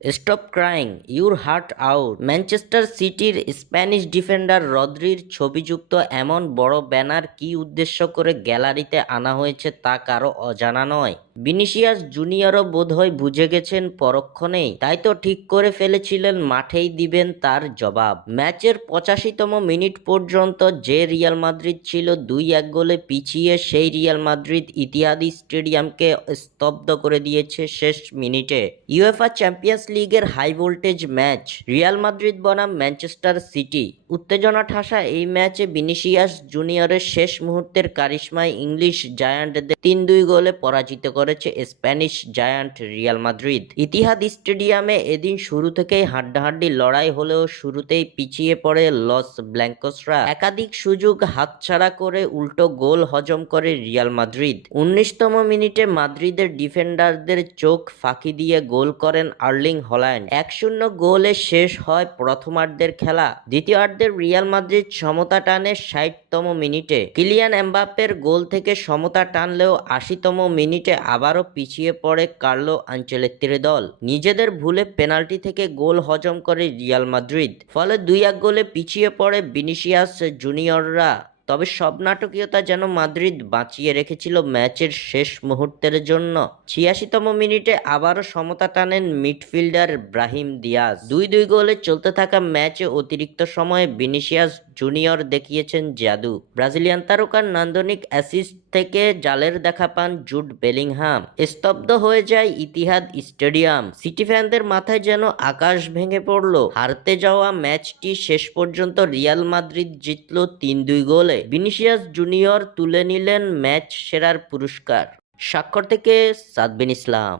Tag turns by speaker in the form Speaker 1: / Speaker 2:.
Speaker 1: Stop crying, your heart out. Manchester সিটির Spanish defender রদ্রির ছবিযুক্ত এমন বড় ব্যানার কি উদ্দেশ্য করে গ্যালারিতে আনা হয়েছে তা কারও অজানা নয়। ভিনিসিয়াস জুনিয়রও বোধহয় বুঝে গেছেন পরক্ষণেই তাই তো ঠিক করে ফেলেছিলেন, মাঠেই দিবেন তার জবাব। ম্যাচের পঁচাশিতম মিনিট পর্যন্ত যে রিয়াল মাদ্রিদ ছিল দুই এক গোলে পিছিয়ে, সেই রিয়াল মাদ্রিদ ইতিহাদি স্টেডিয়ামকে স্তব্ধ করে দিয়েছে শেষ মিনিটে। ইউএফা চ্যাম্পিয়ন্স লিগের high voltage match, Real Madrid বনাম ম্যানচেস্টার সিটি। উত্তেজনা ঠাসা এই ম্যাচে ভিনিসিয়াস জুনিয়রের শেষ মুহূর্তের কারিশমায় ইংলিশ জায়ান্টদের তিন দুই গোলে পরাজিত করেছে Spanish giant Real Madrid. Etihad স্টেডিয়ামে এদিন শুরু থেকেই হাড্ডাহাড্ডি লড়াই হলেও শুরুতেই পিছিয়ে পড়ে লস ব্ল্যাঙ্কসরা। একাধিক সুযোগ হাতছাড়া করে উল্টো গোল হজম করে রিয়াল মাদ্রিদ। উনিশতম মিনিটে মাদ্রিদের ডিফেন্ডারদের চোখ ফাঁকি দিয়ে গোল করেন আর্লিং হল্যান্ড। এক শূন্য গোলে শেষ হয় প্রথমার্ধের খেলা। দ্বিতীয়ার্ধের রিয়াল মাদ্রিদ সমতা টানে ষাটতম মিনিটে। কিলিয়ান এমবাপ্পের গোল থেকে সমতা টানলেও আশিতম মিনিটে আবারও পিছিয়ে পড়ে কার্লো আঞ্চলেত্তির দল। নিজেদের ভুলে পেনাল্টি থেকে গোল হজম করে রিয়াল মাদ্রিদ। ফলে দুই এক গোলে পিছিয়ে পড়ে ভিনিসিয়াস জুনিয়ররা। তবে সব নাটকীয়তা যেন মাদ্রিদ বাঁচিয়ে রেখেছিল ম্যাচের শেষ মুহূর্তের জন্য। ছিয়াশিতম মিনিটে আবারও সমতা টানেন মিডফিল্ডার ব্রাহিম দিয়াজ। দুই দুই গোলে চলতে থাকা ম্যাচে অতিরিক্ত সময়ে ভিনিসিয়াস জুনিয়র দেখিয়েছেন জাদু। ব্রাজিলিয়ান তারকার নান্দনিক অ্যাসিস্ট থেকে জালের দেখা পান জুড বেলিংহাম। স্তব্ধ হয়ে যায় ইতিহাদ স্টেডিয়াম। সিটি ফ্যানদের মাথায় যেন আকাশ ভেঙে পড়ল। হারতে যাওয়া ম্যাচটি শেষ পর্যন্ত রিয়াল মাদ্রিদ জিতল তিন দুই গোলে। ভিনিসিয়াস জুনিয়র তুলে নিলেন ম্যাচ সেরার পুরস্কার। স্বাক্ষর থেকে সাদবিন ইসলাম।